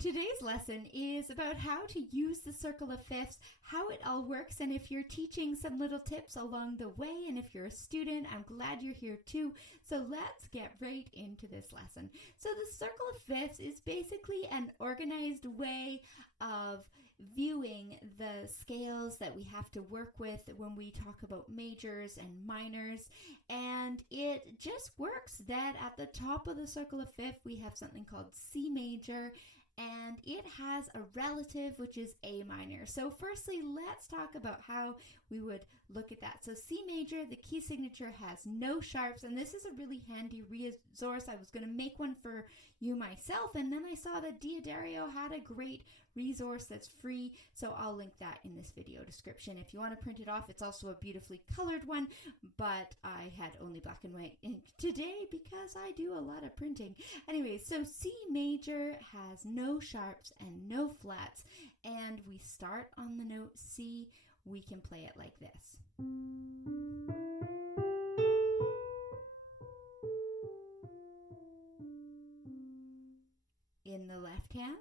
Today's lesson is about how to use the circle of fifths, how it all works, and if you're teaching, some little tips along the way. And if you're a student, I'm glad you're here too. So let's get right into this lesson. So the circle of fifths is basically an organized way of viewing the scales that we have to work with when we talk about majors and minors. And it just works that at the top of the circle of fifth, we have something called C major, and it has a relative, which is A minor. So firstly, let's talk about how we would look at that. So C major, the key signature has no sharps, and this is a really handy resource. I was going to make one for you myself, and then I saw that D Addarrio had a great resource that's free, so I'll link that in this video description. If you want to print it off, it's also a beautifully colored one, but I had only black and white ink today because I do a lot of printing. Anyway, so C major has no sharps and no flats, and we start on the note C. We can play it like this. In the left hand,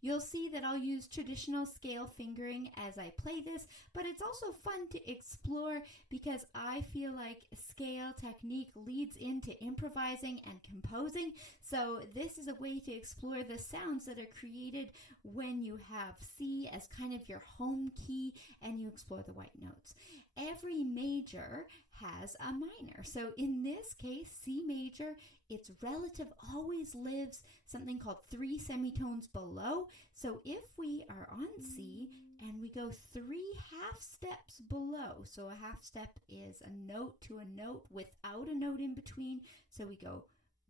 you'll see that I'll use traditional scale fingering as I play this, but it's also fun to explore because I feel like scale technique leads into improvising and composing. So this is a way to explore the sounds that are created when you have C as kind of your home key and you explore the white notes. Every major has a minor. So in this case, C major, its relative always lives something called 3 semitones below. So if we are on C and we go 3 half steps below, so a half step is a note to a note without a note in between. So we go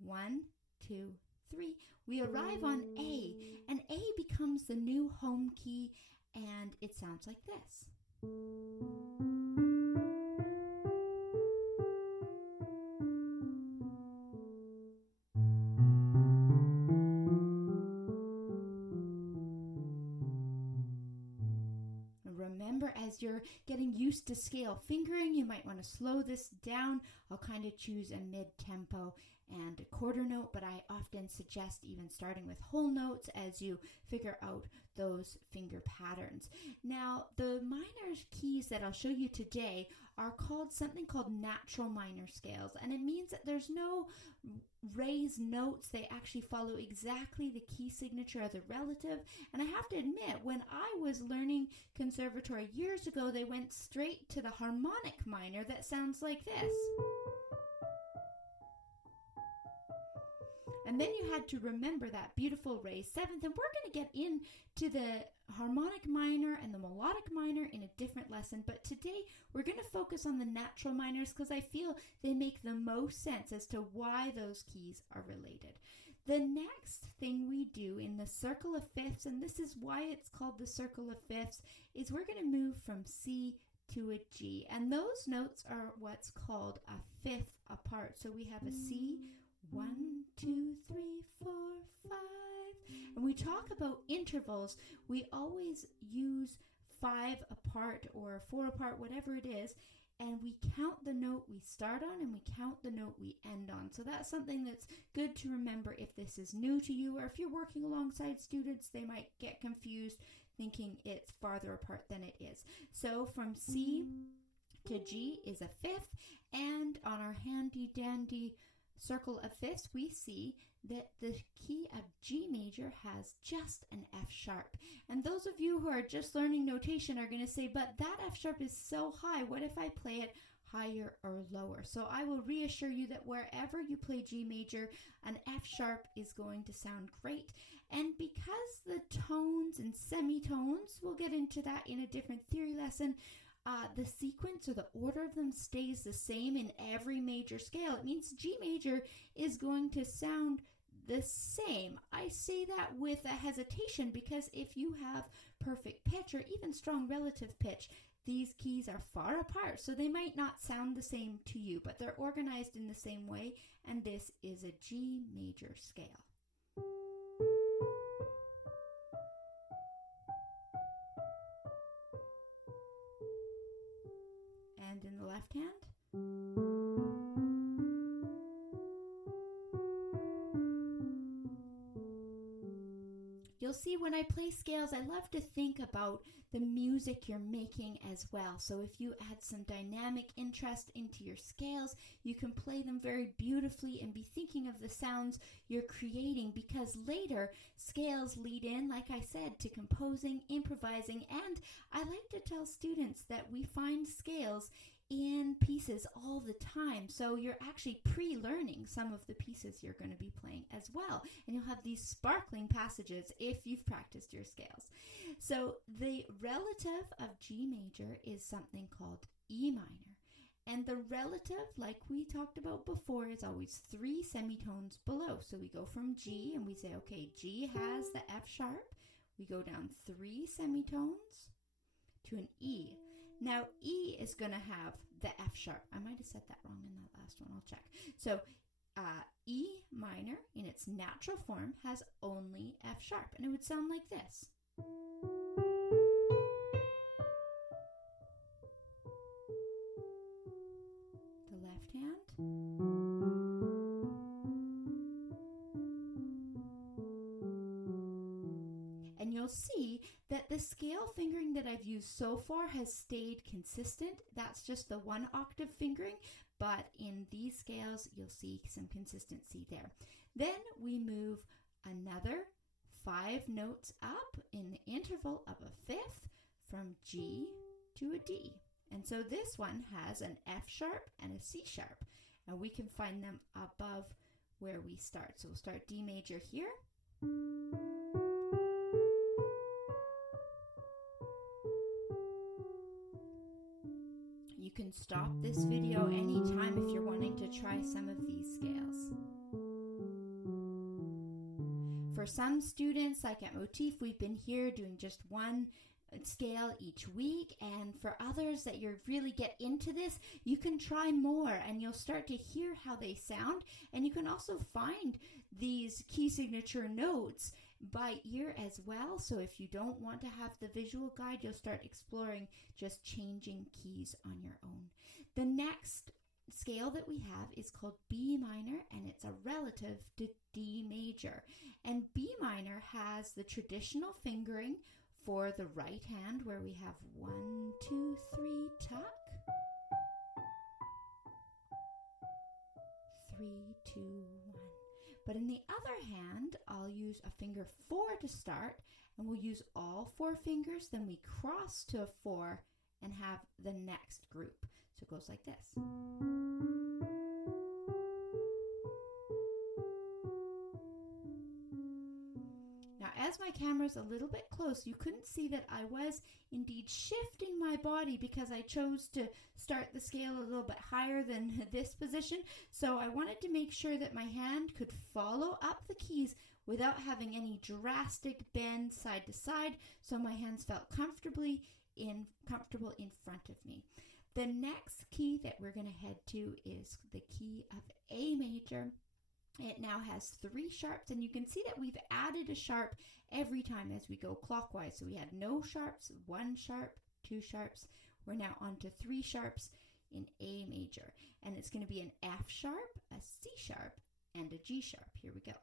1, 2, 3. We arrive on A, and A becomes the new home key, and it sounds like this. Remember, as you're getting used to scale fingering, you might want to slow this down. I'll kind of choose a mid-tempo and a quarter note, but I often suggest even starting with whole notes as you figure out those finger patterns. Now, the minor keys that I'll show you today are called something called natural minor scales, and it means that there's no raised notes. They actually follow exactly the key signature of the relative. And I have to admit, when I was learning conservatory years ago, they went straight to the harmonic minor that sounds like this. And then you had to remember that beautiful raised seventh. And we're going to get into the harmonic minor and the melodic minor in a different lesson. But today we're going to focus on the natural minors because I feel they make the most sense as to why those keys are related. The next thing we do in the circle of fifths, and this is why it's called the circle of fifths, is we're going to move from C to a G. And those notes are what's called a fifth apart. So we have a C, 1, 2, 3, 4, 5. And we talk about intervals. We always use 5 apart or 4 apart, whatever it is, and we count the note we start on and we count the note we end on. So that's something that's good to remember if this is new to you, or if you're working alongside students, they might get confused thinking it's farther apart than it is. So from C to G is a fifth, and on our handy dandy circle of fifths, we see that the key of G major has just an F sharp. And those of you who are just learning notation are going to say, but that F sharp is so high, what if I play it higher or lower? So I will reassure you that wherever you play G major, an F sharp is going to sound great. And because the tones and semitones, we'll get into that in a different theory lesson, the sequence or the order of them stays the same in every major scale. It means G major is going to sound the same. I say that with a hesitation because if you have perfect pitch or even strong relative pitch, these keys are far apart, so they might not sound the same to you, but they're organized in the same way, and this is a G major scale. And in the left hand, You'll see when I play scales, I love to think about the music you're making as well. So if you add some dynamic interest into your scales, you can play them very beautifully and be thinking of the sounds you're creating, because later scales lead in, like I said, to composing, improvising, and I like to tell students that we find scales in pieces all the time. So you're actually pre-learning some of the pieces you're going to be playing as well. And you'll have these sparkling passages if you've practiced your scales. So the relative of G major is something called E minor. And the relative, like we talked about before, is always 3 semitones below. So we go from G and we say, okay, G has the F sharp. We go down 3 semitones to an E. Now, E is going to have the F sharp. I might have said that wrong in that last one. I'll check. So, E minor in its natural form has only F sharp, and it would sound like this. The left hand. And you'll see that the scale fingering that I've used so far has stayed consistent. That's just the 1 octave fingering, but in these scales, you'll see some consistency there. Then we move another 5 notes up in the interval of a 5th from G to a D. And so this one has an F sharp and a C sharp, and we can find them above where we start. So we'll start D major here. You can stop this video anytime if you're wanting to try some of these scales. For some students, like at Motif, we've been here doing just 1 scale each week, and for others that you really get into this, you can try more and you'll start to hear how they sound, and you can also find these key signature notes by ear as well. So if you don't want to have the visual guide, you'll start exploring just changing keys on your own. The next scale that we have is called B minor, and it's a relative to D major. And B minor has the traditional fingering for the right hand, where we have 1, 2, 3, tuck, 3, 2, 1. But in the other hand, I'll use a finger 4 to start, and we'll use all 4 fingers, then we cross to a 4 and have the next group. So it goes like this. Now, as my camera's a little bit close, you couldn't see that I was indeed shifting my body because I chose to start the scale a little bit higher than this position. So I wanted to make sure that my hand could follow up the keys without having any drastic bend side to side, so my hands felt comfortable in front of me. The next key that we're going to head to is the key of A major. It now has 3 sharps, and you can see that we've added a sharp every time as we go clockwise. So we had no sharps, 1 sharp, 2 sharps. We're now on to 3 sharps in A major, and it's going to be an F sharp, a C sharp, and a G sharp. Here we go.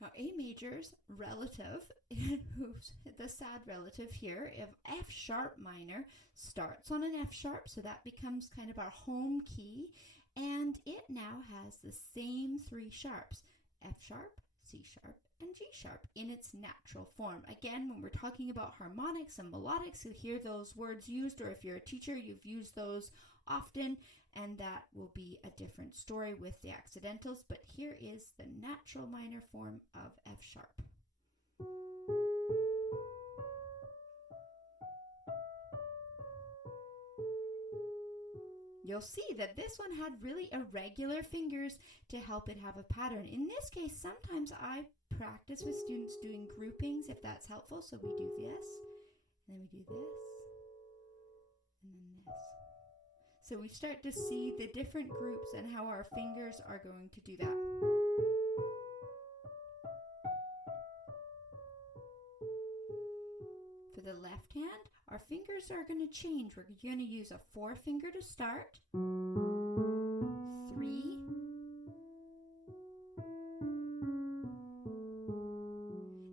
Now, A major's relative, who's the sad relative here, if F sharp minor starts on an F sharp, so that becomes kind of our home key, and it now has the same 3 sharps, F sharp, C sharp, and G sharp in its natural form. Again, when we're talking about harmonics and melodics, you hear those words used, or if you're a teacher, you've used those often, and that will be a different story with the accidentals, but here is the natural minor form of F sharp. You'll see that this one had really irregular fingers to help it have a pattern. In this case, sometimes I practice with students doing groupings, if that's helpful. So we do this, and then we do this, and then this. So we start to see the different groups and how our fingers are going to do that. the left hand, our fingers are going to change. We're going to use a 4-finger to start, 3,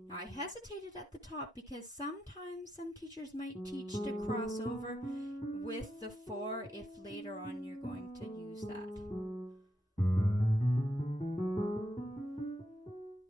now I hesitated at the top because sometimes some teachers might teach to cross over with the 4 if later on you're going to use that.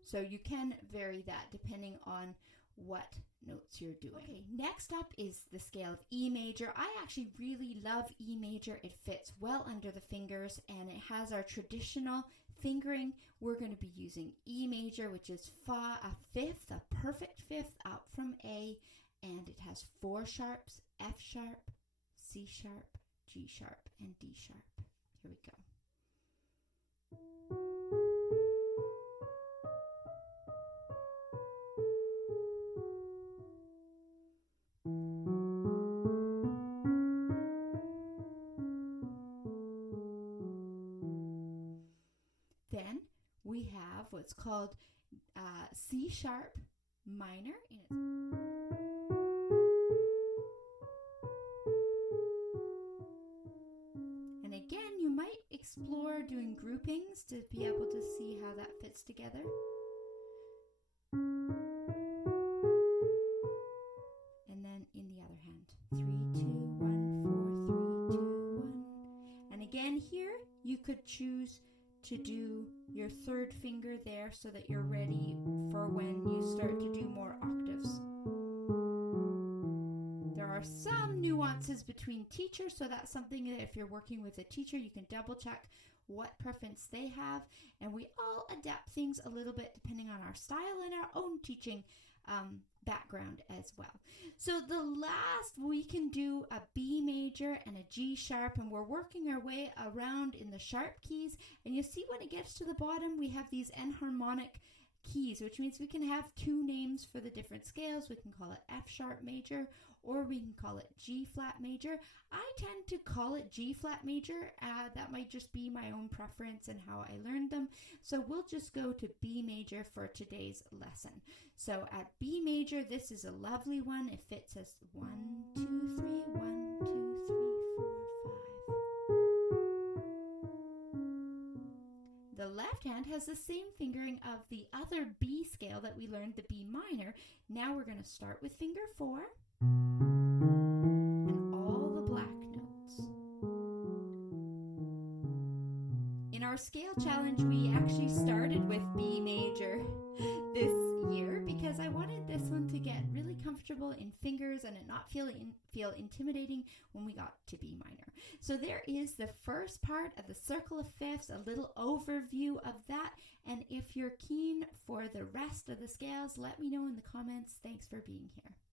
So you can vary that depending on what notes you're doing. Okay, next up is the scale of E major. I actually really love E major. It fits well under the fingers and it has our traditional fingering. We're going to be using E major, which is fa, a fifth, a perfect fifth up from A, and it has 4 sharps, F sharp, C sharp, G sharp, and D sharp. Here we go. Then we have what's called C sharp minor. And again, you might explore doing groupings to be able to see how that fits together. And then in the other hand, 3, 2, 1, 4, 3, 2, 1. And again here, you could choose to do your 3rd finger there so that you're ready for when you start to do more octaves. There are some nuances between teachers, so that's something that if you're working with a teacher, you can double check what preference they have. And we all adapt things a little bit depending on our style and our own teaching background as well. So the last, we can do a B major and a G sharp, and we're working our way around in the sharp keys. And you see when it gets to the bottom, we have these enharmonic keys, which means we can have 2 names for the different scales. We can call it F sharp major, or we can call it G flat major. I tend to call it G flat major. That might just be my own preference and how I learned them. So we'll just go to B major for today's lesson. So at B major, this is a lovely one. It fits as 1, 2, 3, 1, 2, 3, 4, 5. The left hand has the same fingering of the other B scale that we learned, the B minor. Now we're going to start with finger 4 and all the black notes. In our scale challenge, we actually started with B major this year because I wanted this one to get really comfortable in fingers and it not feel intimidating when we got to B minor. So there is the first part of the circle of fifths, a little overview of that. And if you're keen for the rest of the scales, let me know in the comments. Thanks for being here.